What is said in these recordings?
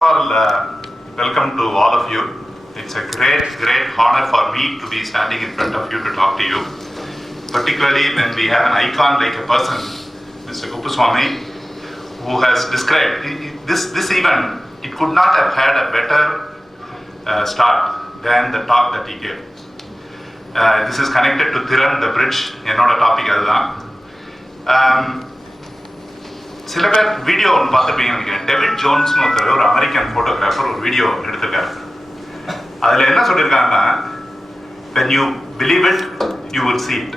All, welcome to all of you. It's a great honor for me to be standing in front of you to talk to you, particularly when we have an icon like a person, Mr. Kuppuswamy, who has described this event. It could not have had a better start than the talk that he gave. This is connected to Thiran, the bridge, another topic. சில பேர் video ஒன்று பார்த்துருப்பீங்கன்னு நினைக்கிறேன். David ஜோன்ஸ்னு ஒருத்தர், ஒரு American photographer, ஒரு video எடுத்திருக்காரு. அதில் என்ன சொல்லியிருக்காங்கன்னா, when you believe it, you will see it.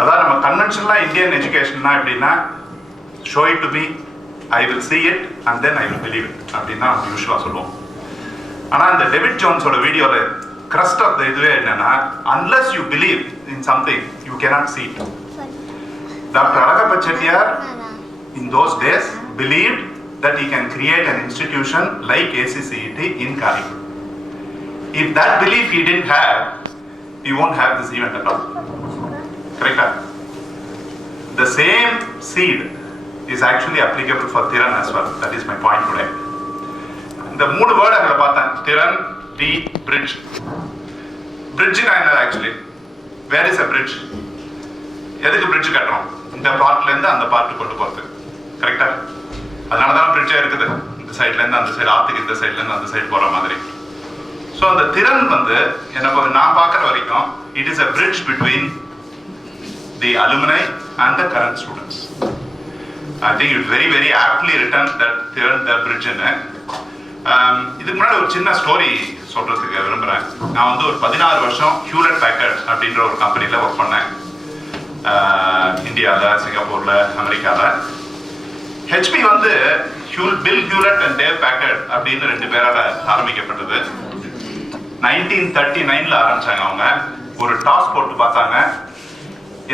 அதாவது நம்ம கன்வென்ஷனலாக இந்தியன் எஜுகேஷன்னா எப்படின்னா, show it to me, I will see it and then I will believe it அப்படின்னு தான் நம்ம யூஸ்வலாக சொல்லுவோம். ஆனால் இந்த டேவிட் ஜோன்ஸோட வீடியோவில் கிரஸ்ட் ஆஃப் த இதுவே என்னன்னா, unless you believe in something, you cannot see it. Doctor Alagappa Chettiar in those days believed that he can create an institution like ACCET in Calicut. If that belief he didn't have, he won't have this event at all. Correct? The same seed is actually applicable for Thiran as well. That is my point today. The மூணு word அங்க பார்த்தேன். Thiran, the bridge. Bridge na என்ன actually? Where is a bridge? எதுக்கு bridge கட்டறோம்? இந்த பார்ட்ல இருந்து அந்த part கொண்டு போறது. கரெக்டா? அதனால தான் பிரிட்ஜா இருக்குது. இந்த சைடுல இருந்து அந்த சைடு, ஆத்துக்கு இந்த சைடுல இருந்து அந்த சைடு போற மாதிரி. ஸோ அந்த திறன் வந்து எனக்கு நான் பார்க்குற வரைக்கும் it is a bridge between the alumni and the current students. I think it very aptly written that திறன் த பிரிட்ஜ்னு. இதுக்கு முன்னாடி ஒரு சின்ன ஸ்டோரி சொல்றதுக்கு விரும்புகிறேன். நான் வந்து ஒரு 16 வருஷம் ஹியூலட் பேக்கர்ட் அப்படின்ற ஒரு கம்பெனியில் ஒர்க் பண்ணேன். இந்தியாவில், சிங்கப்பூரில், அமெரிக்காவில். ஹெச்பி வந்து bill Hewlett and Dave backward அப்படின்னு 2 பேரால ஆரம்பிக்கப்பட்டது. 1939 ஆரம்பிச்சாங்க. அவங்க ஒரு டாஸ் போட்டு பார்த்தாங்க.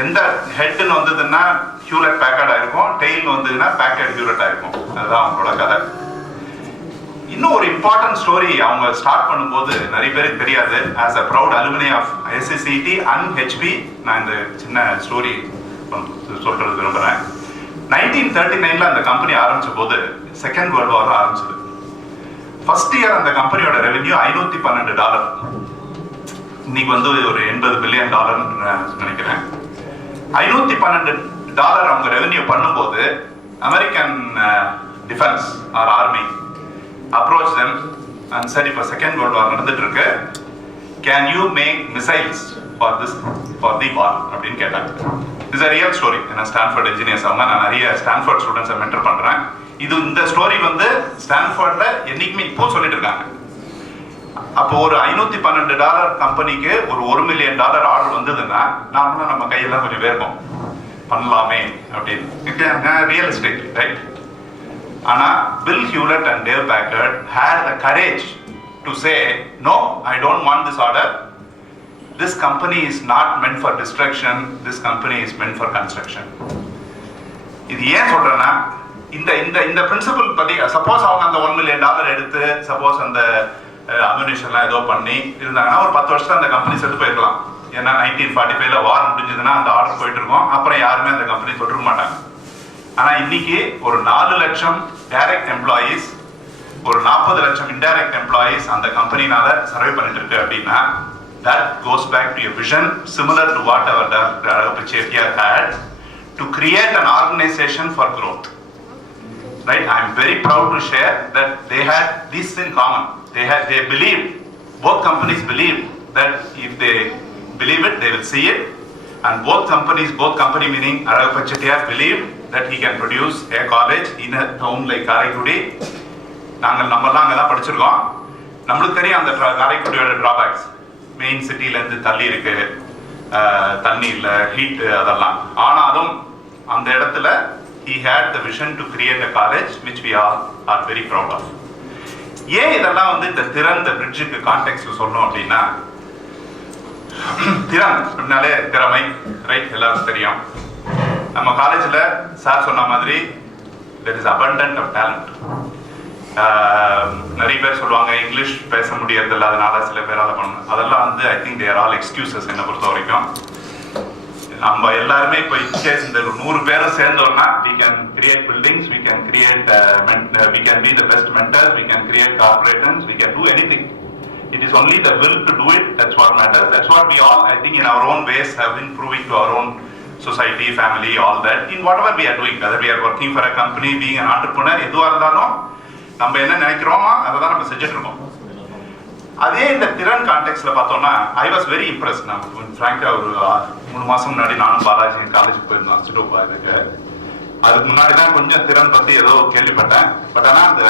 எந்த ஹெட்னு வந்ததுன்னா ஹியூலட் பேக்கர்டா இருக்கும், டெயில் வந்ததுன்னா பேக்கர்ட் ஹியூலட்டா இருக்கும். அதுதான் அவங்களோட கதை. இன்னும் ஒரு இம்பார்ட்டன்ட் ஸ்டோரி அவங்க ஸ்டார்ட் பண்ணும்போது நிறைய பேருக்கு தெரியாது. As a proud alumni of ACCET and HP நான் இந்த சின்ன ஸ்டோரி சொல்றது விரும்புகிறேன். 1939 அந்த கம்பெனி ஆரம்பிச்ச போது செகண்ட் வேர்ல்ட் வார் ஆரம்பிச்சது. ஃபர்ஸ்ட் இயர் அந்த கம்பெனியோட ரெவென்யூ $512. இன்னைக்கு வந்து ஒரு $80 பில்லியன் நினைக்கிறேன். $512 அவங்க ரெவென்யூ பண்ணும்போது American defence or army approach them and சரி, இப்போ செகண்ட் வேர்ல்ட் வார் நடந்துட்டு இருக்கு, can you make missiles for the war அப்படின்னு கேட்டாங்க. It's a real story. ஏன்னா ஸ்டான்ஃபோர்ட் இன்ஜினியர்ஸ் அவங்க, நான் நிறைய ஸ்டான்ஃபோர்ட் ஸ்டூடெண்ட்ஸை மென்டர் பண்றேன். இந்த ஸ்டோரி வந்து ஸ்டான்ஃபோர்ட்ல என்னைக்குமே இப்போ சொல்லிட்டு இருக்காங்க. அப்போ ஒரு $512 கம்பெனிக்கு ஒரு $1 மில்லியன் ஆர்டர் வந்ததுன்னா நாமளும் நம்ம கையெல்லாம் கொஞ்சம் வேர்க்கும், பண்ணலாமே அப்படின்னு. Realistic, right? ஆனா Bill Hewlett and Dave Packard had the courage to say, no, I don't want this order. This company is not meant for destruction. This company is meant for construction. இது ஏன் சொல்றேன்னா, இந்த principal பத்தி, suppose அவங்க அந்த $1 million எடுத்து suppose அந்த அம்யூனிஷன்லாம் ஏதோ பண்ணி இருந்தாங்கன்னா ஒரு 10 வருஷம் அந்த கம்பெனி செத்து போயிருக்கலாம். ஏன்னா 1945 வார் முடிஞ்சதுன்னா அந்த ஆர்டர் போயிட்டு இருக்கும். அப்புறம் யாருமே அந்த கம்பெனி தொட்டிருக்க மாட்டாங்க. ஆனா இன்னைக்கு ஒரு 4 லட்சம் டைரக்ட் எம்ப்ளாயீஸ், ஒரு 40 லட்சம் இன்டைரக்ட் எம்ப்ளாயீஸ் அந்த கம்பெனினால சர்வே பண்ணிட்டு இருக்கு அப்படின்னா, that goes back to a vision similar to what our Dr. Alagappa Chettiar had to create an organization for growth. Right? I am very proud to share that they had this in common. They believed, both companies believed that if they believe it, they will see it. And both company meaning Alagappa Chettiar believed that he can produce a college in a town like Karaikudi. நம்மலாம் அங்கே தான் படிச்சிருக்கோம். நம்மளுக்கு தெரியும் அந்த காரைக்குடியோட drawbacks. Main சிட்டிலேருந்து தள்ளி இருக்கு, தண்ணி இல்லை, ஹீட்டு, அதெல்லாம். ஆனாலும் அந்த இடத்துல he had the vision to create a college which we all are very proud of. ஏன் இதெல்லாம் வந்து இந்த திறன், the bridge-க்கு கான்டெக்ஸ்ட் சொல்லணும் அப்படின்னா, திறன் அப்படின்னாலே திறமை, ரைட்? எல்லாருக்கும் தெரியும். நம்ம காலேஜில் சார் சொன்ன மாதிரி there is abundant of talent. நிறைய பேர் சொல்லுவாங்க இங்கிலீஷ் பேச முடியறதில்ல, அதனால சில பேரால பண்ணணும். அதெல்லாம் வந்து I think they are all excuses என்னை பொறுத்த வரைக்கும். நம்ம எல்லாருமே இப்போ இந்த 100 பேரும் சேர்ந்தோம்னா we can create buildings, we can create we can be the best mentors, we can create corporations, we can do anything. It is only the will to do it, that's what matters. That's what we all, I think, in our own ways have been proving to our own society, family, all that, in whatever we are doing, whether we are working for a company, being an entrepreneur, எதுவாக இருந்தாலும் நம்ம என்ன நினைக்கிறோமோ அதை தான் நம்ம செஞ்சுட்டு இருக்கோம். அதே இந்த திறன் கான்டெக்ட்ல பார்த்தோம்னா ஐ வாஸ் வெரி இம்ப்ரெஸ். நான் ஃப்ராங்கா ஒரு 3 மாசம் முன்னாடி நானும் பாலாஜி காலேஜுக்கு போயிருந்தோம் அஸ்டோபா இதுக்கு. அதுக்கு முன்னாடி தான் கொஞ்சம் திறன் பத்தி ஏதோ கேள்விப்பட்டேன். பட் ஆனால் அந்த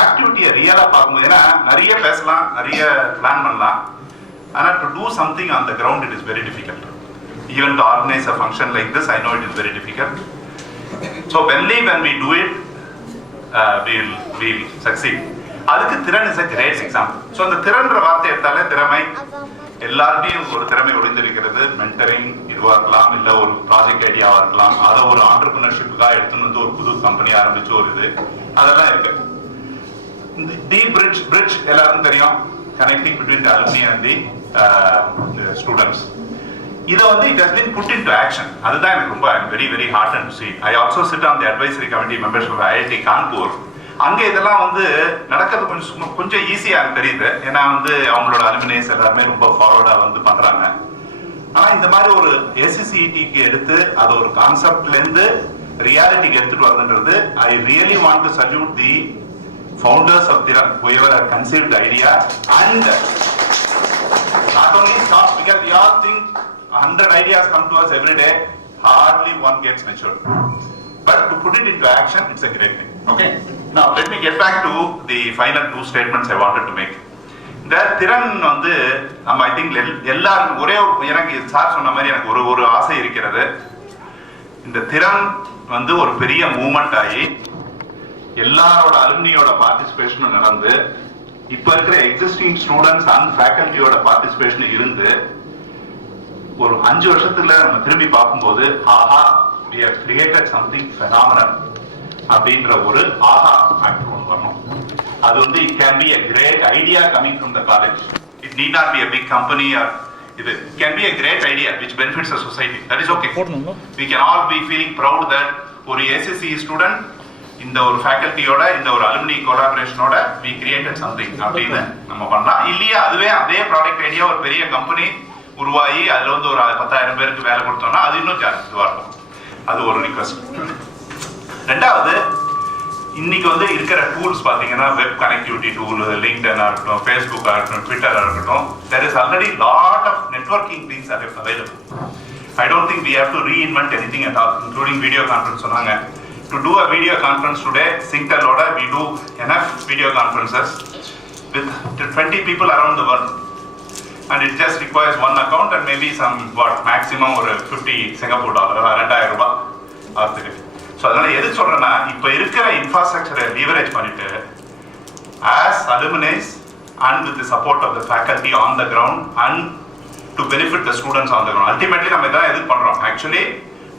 ஆக்டிவிட்டியை ரியலா பார்க்கும்போது, ஏன்னா நிறைய பேசலாம், நிறைய பிளான் பண்ணலாம், ஆனால் to do something on the ground it is very difficult. Even to organise a function like this I know it is very difficult. So when we do it we'll succeed. அதுக்கு திறன் is a great example. So அந்த திறன்ற வார்த்தை எடுத்தாலே திறமை, எல்லார்ட்டையும் ஒரு திறமை ஒளிந்திருக்கிறது. Mentoring இதுவாக இருக்கலாம், இல்லை ஒரு ப்ராஜெக்ட் ஐடியாவாக இருக்கலாம், அதை ஒரு ஆண்டர்பிரினர்ஷிப்புக்காக எடுத்துன்னு வந்து ஒரு புது கம்பெனி ஆரம்பிச்சு ஒரு இது அதெல்லாம் இருக்கு. தி பிரிட்ஜ் எல்லாருக்கும் தெரியும், connecting between the alumni and the students. இதை வந்து it has been put in to action. அதுதான் எனக்கு ரொம்ப very very hard and to see. I also sit on the advisory committee membership IIT Kanpur. அங்கே இதெல்லாம் வந்து நடக்கிறது கொஞ்சம் ஈஸியாக தெரியுது. ஏன்னா வந்து அவங்களோட அலுமினைஸ் எல்லாருமே ரொம்ப ஃபார்வர்டாக வந்து பண்ணுறாங்க. ஆனால் இந்த மாதிரி ஒரு ACCETக்கு எடுத்து அதை ஒரு கான்செப்ட்லேருந்து ரியாலிட்டிக்கு எடுத்துட்டு வருதுன்றது, I really want to salute the founders of Thiran whoever have conceived the idea and not only stop, because we all think 100 ideas come to us every day, hardly one gets matured. But to put it into action, it's a great thing. Okay. Now let me get back to the final 2 statements I wanted to make. இந்த திறன் வந்து நம்ம I think எல்லாரும் ஒரே, எனக்கு sir சொன்ன மாதிரி எனக்கு ஒரு ஆசை இருக்கிறது. இந்த திறன் வந்து ஒரு பெரிய மூவ்மெண்ட் ஆகி எல்லாரோட அலுமினியோட பார்ட்டிசிபேஷனும் நடந்து, இப்ப இருக்கிற எக்ஸிஸ்டிங் ஸ்டூடெண்ட்ஸ் அண்ட் ஃபேக்கல்டியோட பார்ட்டிசிபேஷன் இருந்து ஒரு 5 வருஷத்துல நம்ம திரும்பி பார்க்கும்போது ஆஹா we have created something phenomenal அப்படின்ற ஒரு ஆஹா ஃபேக்டர் ஒன்று வரணும். அது வந்து it can be a great idea coming from the college. It need not be a big company or it can be a great idea which benefits the society. That is okay. We can all be feeling proud that ஒரு ACCE student இந்த ஒரு ஃபேக்கல்ட்டியோட இந்த ஒரு alumni கொலாபரேஷனோட we created something அப்படின்னு நம்ம பண்ணலாம். இல்லையா அதுவே அதே ப்ராடக்ட் ஐடியா ஒரு பெரிய கம்பெனி உருவாகி அதுல வந்து ஒரு 10,000 பேருக்கு வேலை கொடுத்தோம்னா அது இன்னும் ஜாஸ்தியாக இருக்கும். அது ஒரு ரிக்வெஸ்ட். ரெண்டாவது, இன்னைக்கு வந்து இருக்கிற டூல்ஸ் பார்த்தீங்கன்னா வெப் கனெக்டிவிட்டி டூல், லிங்க்டனா இருக்கட்டும், ஃபேஸ்புக்காக இருக்கட்டும், ட்விட்டராக இருக்கட்டும், there is already lot of networking things that are available. I don't think we have to reinvent anything at all, including video conference. சொன்னாங்க to do a video conference today, Singtel-ஓட we do enough video conferences with 20 people around the world. And it just requires one account and maybe some maximum ஒரு $50 Singapore $2,000 ஆகுது. So அதனால எது சொல்றேன்னா, இப்போ இருக்கிற இன்ஃப்ராஸ்ட்ரக்சரை leverage பண்ணிட்டு as alumnis and with the support of the faculty on the ground and to benefit the students on the ground. Ultimately நம்ம இதான் எது பண்றோம். Actually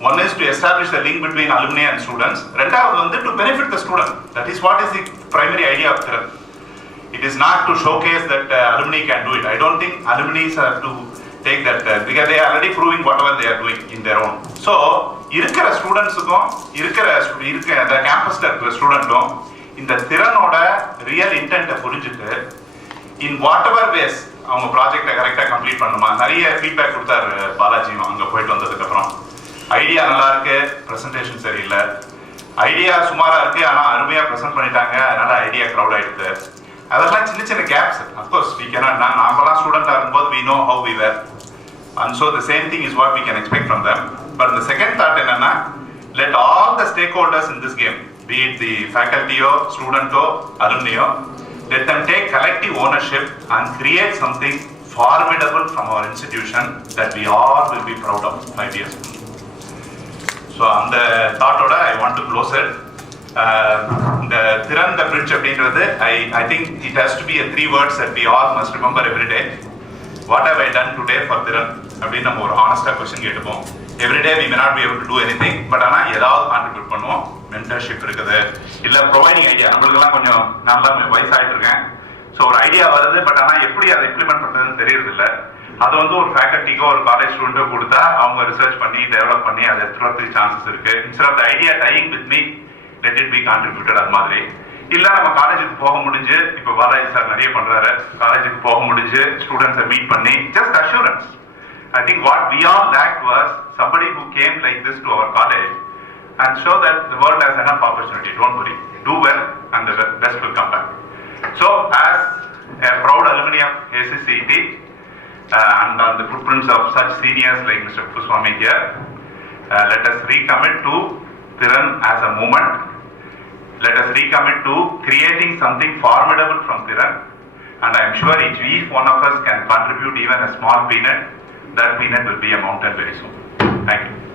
one is to establish the link between alumni and students. ரெண்டாவது வந்து to benefit the student. That is what is the primary idea of Thiran. It is not to showcase that alumni can do it. I don't think alumni have to take that because they are already proving whatever they are doing in their own. So இருக்கிற ஸ்டூடெண்ட்ஸுக்கும் இருக்கிற அந்த கேம்பஸ்ல இருக்கிற ஸ்டூடெண்ட்டும் இந்த திறனோட real இன்டென்ட்டை புரிஞ்சுட்டு in what ever ways அவங்க ப்ராஜெக்டை கரெக்டாக complete பண்ணுமா. நிறைய ஃபீட்பேக் கொடுத்தாரு பாலாஜியும் அங்கே போயிட்டு வந்ததுக்கப்புறம். ஐடியா நல்லா இருக்கு, ப்ரெசன்டேஷன் சரியில்லை, ஐடியா சுமாராக இருக்கு ஆனால் அருமையாக ப்ரெசென்ட் பண்ணிட்டாங்க, அதனால ஐடியா க்ரௌட் ஆயிடுது. அதெல்லாம் சின்ன சின்ன கேப்ஸ். அஃப்கோர்ஸ் we cannot, நாமெல்லாம் ஸ்டூடெண்டாக இருக்கும்போது we know how we were and so the same thing is what we can expect from them. But the second thought என்னன்னா, let all the stakeholders in this game, be it the faculty or student or alumni, let them take collective ownership and create something formidable from our institution that we all will be proud of 5 years. So அந்த தாட்டோட I want to close it. இந்த திறன் the bridge அப்படின்றது I think it has to be a 3 words that we all must remember every day. What have I done today for Thiran? அப்படின்னு நம்ம ஒரு ஹானஸ்டா question கேட்டுப்போம். Every day we may not be able to do anything, but ஆனால் ஏதாவது contribute பண்ணுவோம். Mentorship இருக்குது, இல்லை providing idea. நம்மளுக்கெல்லாம் கொஞ்சம் நல்லா வயசாகிட்டு இருக்கேன். ஸோ ஒரு ஐடியா வருது, பட் ஆனால் எப்படி அதை இம்ப்ளிமெண்ட் பண்ணுறதுன்னு தெரியறது இல்லை. அதை வந்து ஒரு ஃபேக்கல்ட்டிக்கோ ஒரு காலேஜ் ஸ்டூடெண்ட்டோ கொடுத்தா அவங்க ரிசர்ச் பண்ணி டெவலப் பண்ணி அதை எடுத்துட்டு வரதுக்கு சான்சஸ் இருக்கு. Instead of the idea dying with me, let it be contributed. அது மாதிரி இல்ல நம்ம காலேஜுக்கு போக முடிஞ்சு, இப்போ பாலாஜி சார் நிறைய பண்றாரு, காலேஜுக்கு போக முடிஞ்சு ஸ்டூடெண்ட்ஸை மீட் பண்ணி just assurance. I think what we all lacked was somebody who came like this to our college and show that the world has enough opportunity. Don't worry, do well and the best will come back. So as a proud alumni of ACCET and on the footprints of such seniors like Mr. Kuswami here, let us recommit to Thiran as a movement. Let us recommit to creating something formidable from Thiran, and I am sure each one of us can contribute even a small peanut. That peanut will be a mountain very soon. Thank you.